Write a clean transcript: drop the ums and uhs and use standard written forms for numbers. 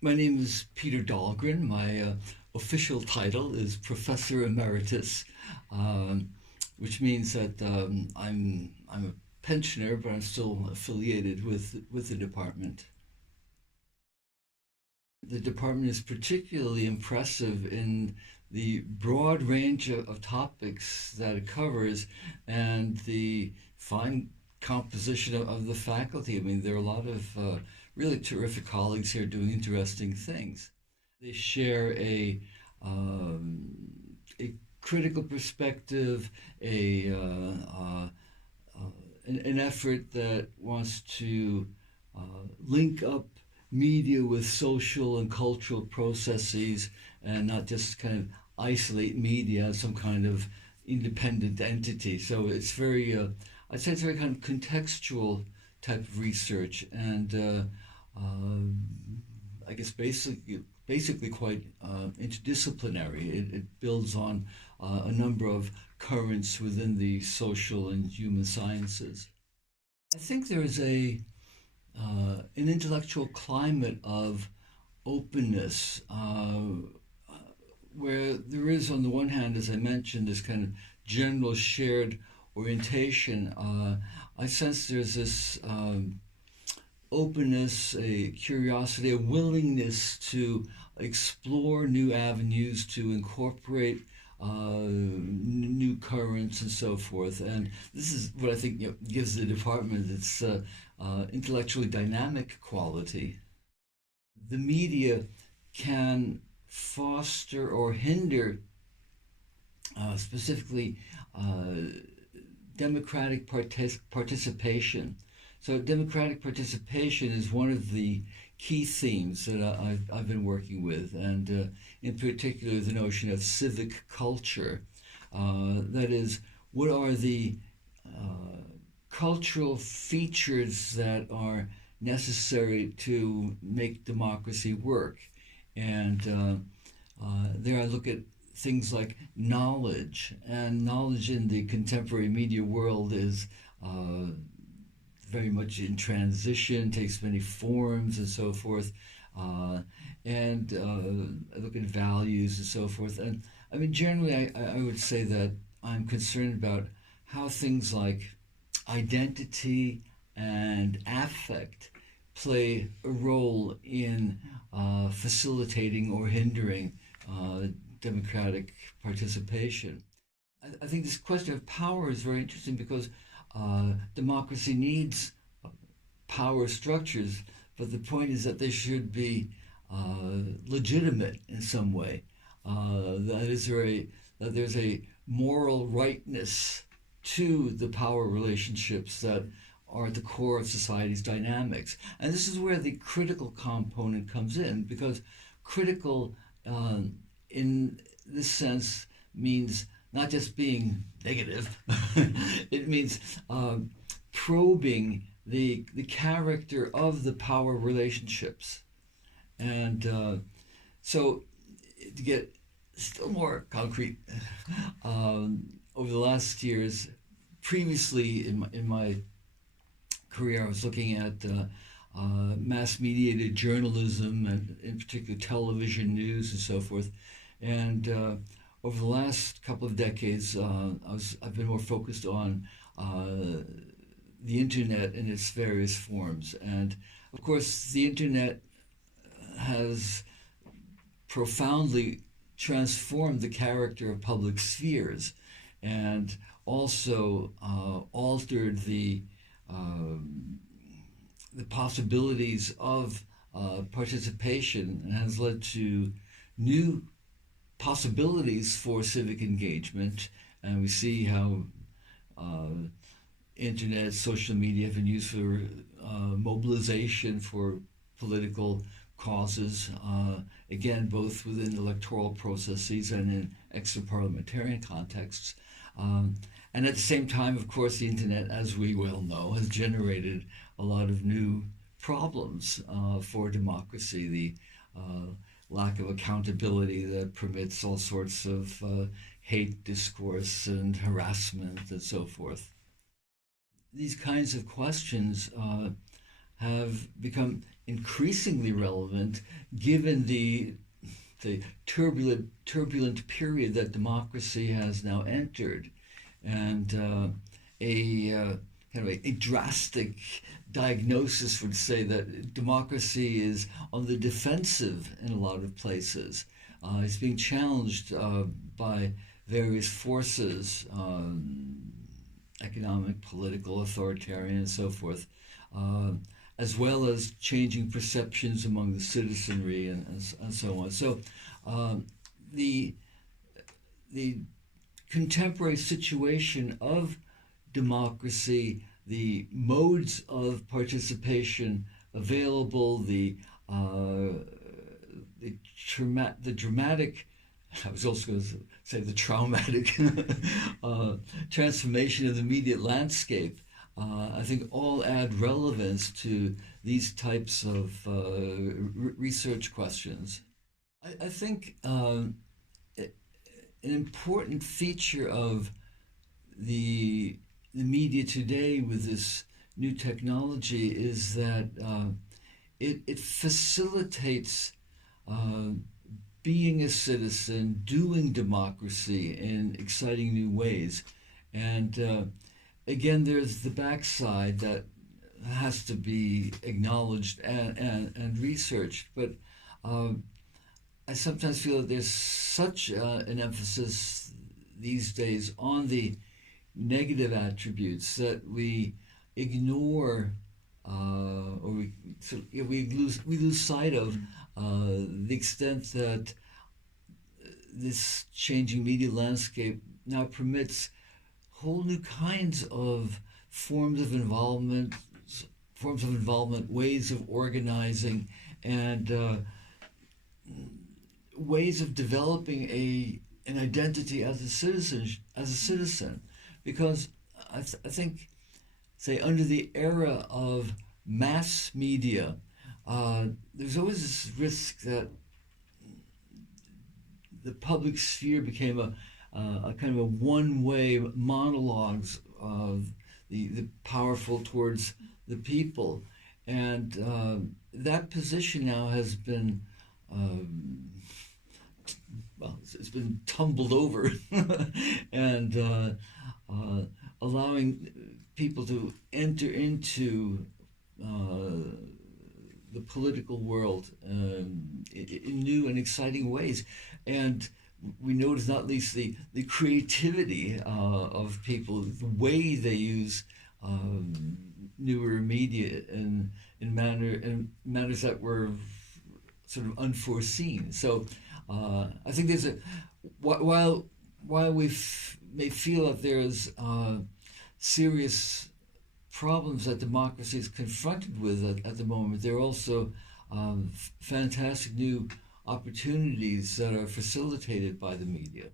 My name is Peter Dahlgren. My official title is Professor Emeritus, um, which means that I'm a pensioner, but I'm still affiliated with the department. The department is particularly impressive in the broad range of topics that it covers and the fine composition of the faculty. I mean, there are a lot of really terrific colleagues here doing interesting things. They share a critical perspective, an effort that wants to link up media with social and cultural processes and not just kind of isolate media as some kind of independent entity. So it's I'd say it's very kind of contextual type of research and I guess basically quite interdisciplinary. It builds on a number of currents within the social and human sciences. I think there is an intellectual climate of openness where there is, on the one hand, as I mentioned, this kind of general shared orientation. I sense there's this openness, a curiosity, a willingness to explore new avenues, to incorporate new currents and so forth. And this is what I think gives the department its intellectually dynamic quality. The media can foster or hinder specifically democratic participation. So democratic participation is one of the key themes that I've been working with, and in particular the notion of civic culture. That is, what are the cultural features that are necessary to make democracy work? And there I look at things like knowledge, and knowledge in the contemporary media world is very much in transition, takes many forms and so forth. And I look at values and so forth. And I mean, generally, I would say that I'm concerned about how things like identity and affect play a role in facilitating or hindering democratic participation. I think this question of power is very interesting because democracy needs power structures, but the point is that they should be legitimate in some way. That there's a moral rightness to the power relationships that are at the core of society's dynamics. And this is where the critical component comes in, because critical, in this sense, means not just being negative, it means probing the character of the power relationships. And so, to get still more concrete, over the last years, previously in my career, I was looking at mass mediated journalism and, in particular, television news and so forth. And over the last couple of decades, I've been more focused on the internet in its various forms. And of course, the internet has profoundly transformed the character of public spheres and also altered the possibilities of participation, and has led to new possibilities for civic engagement. And we see how internet, social media have been used for mobilization for political causes, again, both within electoral processes and in extra-parliamentarian contexts. And at the same time, of course, the internet, as we well know, has generated a lot of new problems for democracy. The lack of accountability that permits all sorts of hate discourse and harassment and so forth. These kinds of questions have become increasingly relevant given the turbulent period that democracy has now entered, and kind of a drastic diagnosis would say that democracy is on the defensive in a lot of places. It's being challenged by various forces, economic, political, authoritarian, and so forth, as well as changing perceptions among the citizenry and so on. So the the contemporary situation of democracy, the modes of participation available, the dramatic, I was also going to say the traumatic transformation of the media landscape, I think all add relevance to these types of research questions. I think an important feature of the media today with this new technology is that it facilitates being a citizen, doing democracy in exciting new ways. And again, there's the backside that has to be acknowledged and researched. But I sometimes feel that there's such an emphasis these days on the negative attributes that we ignore or we lose sight of the extent that this changing media landscape now permits whole new kinds of forms of involvement, ways of organizing, and ways of developing an identity as a citizen, because I think, say, under the era of mass media, there's always this risk that the public sphere became a kind of a one-way monologues of the powerful towards the people, and that position now has been it's been tumbled over, and allowing people to enter into the political world in new and exciting ways. And we notice not least the creativity of people, the way they use newer media in manners that were sort of unforeseen. So I think there's while we may feel that there's serious problems that democracy is confronted with at the moment, there are also fantastic new opportunities that are facilitated by the media.